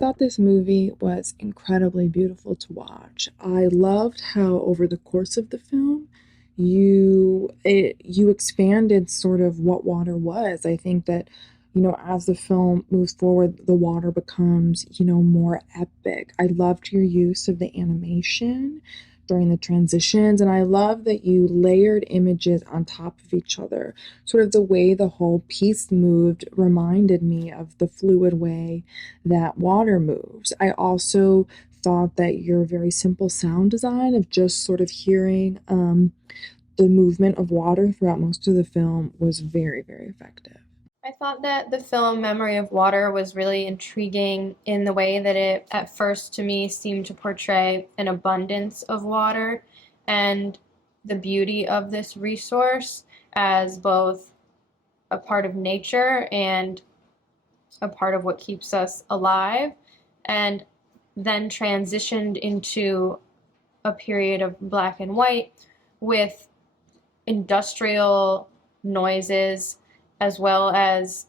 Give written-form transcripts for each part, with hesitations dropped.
thought this movie was incredibly beautiful to watch. I loved how over the course of the film you expanded sort of what water was. I think that as the film moves forward, the water becomes, more epic. I loved your use of the animation during the transitions, and I love that you layered images on top of each other. Sort of the way the whole piece moved reminded me of the fluid way that water moves. I also thought that your very simple sound design of just sort of hearing the movement of water throughout most of the film was very, very effective. I thought that the film Memory of Water was really intriguing in the way that it, at first, to me, seemed to portray an abundance of water and the beauty of this resource as both a part of nature and a part of what keeps us alive, and then transitioned into a period of black and white with industrial noises as well as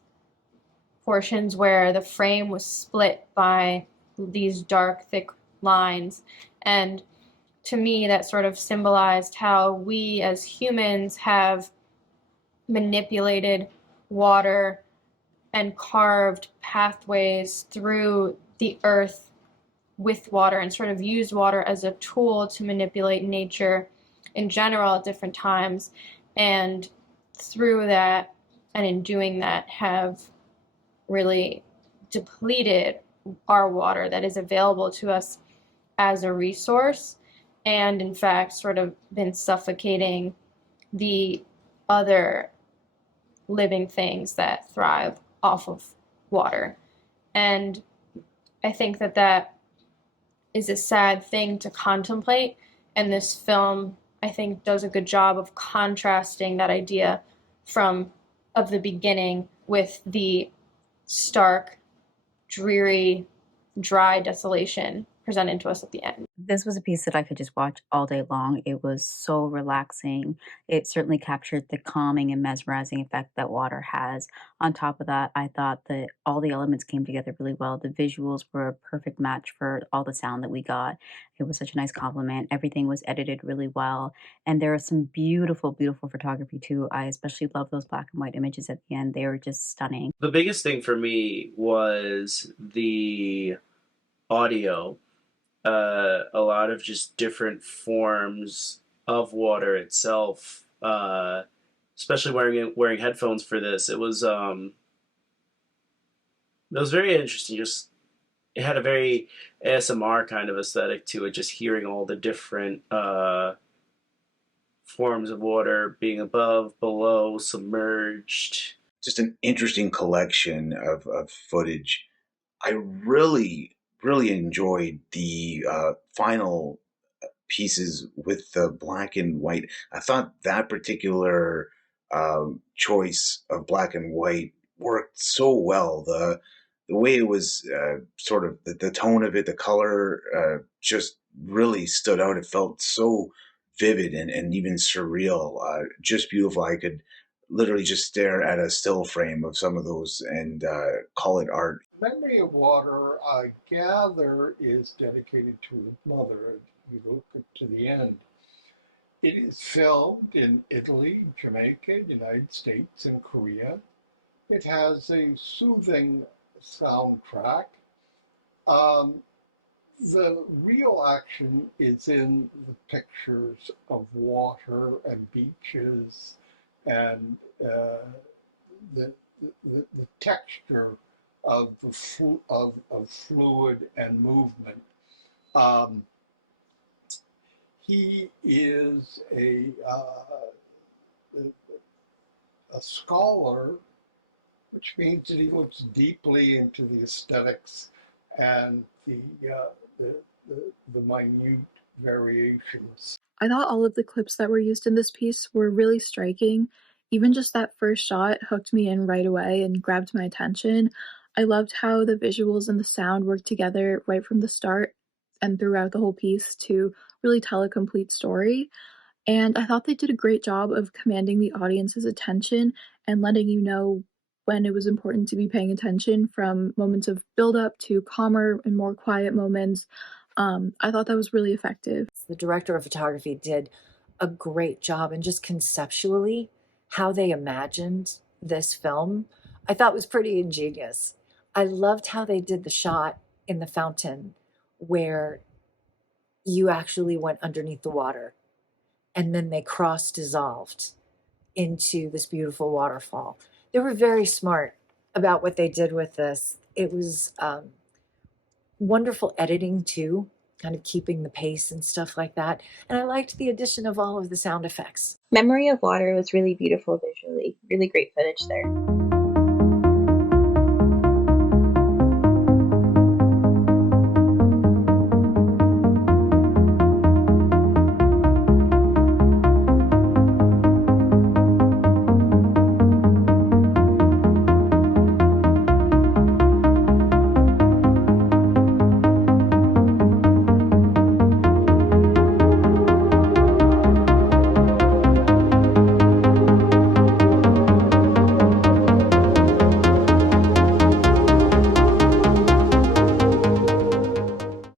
portions where the frame was split by these dark, thick lines. And to me, that sort of symbolized how we as humans have manipulated water and carved pathways through the earth with water and sort of used water as a tool to manipulate nature in general at different times. And through that, and in doing that, have really depleted our water that is available to us as a resource, and in fact sort of been suffocating the other living things that thrive off of water. And I think that that is a sad thing to contemplate, and this film, I think, does a good job of contrasting that idea from of the beginning with the stark, dreary, dry desolation presented to us at the end. This was a piece that I could just watch all day long. It was so relaxing. It certainly captured the calming and mesmerizing effect that water has. On top of that, I thought that all the elements came together really well. The visuals were a perfect match for all the sound that we got. It was such a nice compliment. Everything was edited really well. And there was some beautiful, beautiful photography too. I especially love those black and white images at the end. They were just stunning. The biggest thing for me was the audio, a lot of just different forms of water itself. Especially wearing headphones for this, it was very interesting. Just it had a very ASMR kind of aesthetic to it. Just hearing all the different forms of water being above, below, submerged. Just an interesting collection of footage. I really, really enjoyed the final pieces with the black and white. I thought that particular choice of black and white worked so well. The way it was sort of the tone of it, the color just really stood out. It felt so vivid and even surreal, just beautiful. I could literally just stare at a still frame of some of those and call it art. Memory of Water, I gather, is dedicated to his mother. You look to the end. It is filmed in Italy, Jamaica, United States, and Korea. It has a soothing soundtrack. Um, the real action is in the pictures of water and beaches and the, the texture of of fluid and movement. Um, he is a scholar, which means that he looks deeply into the aesthetics and the minute variations. I thought all of the clips that were used in this piece were really striking. Even just that first shot hooked me in right away and grabbed my attention. I loved how the visuals and the sound worked together right from the start and throughout the whole piece to really tell a complete story. And I thought they did a great job of commanding the audience's attention and letting you know when it was important to be paying attention, from moments of buildup to calmer and more quiet moments. I thought that was really effective. The director of photography did a great job, and just conceptually, how they imagined this film, I thought was pretty ingenious. I loved how they did the shot in the fountain where you actually went underneath the water and then they cross dissolved into this beautiful waterfall. They were very smart about what they did with this. It was wonderful editing too, kind of keeping the pace and stuff like that. And I liked the addition of all of the sound effects. Memory of Water was really beautiful visually, really great footage there.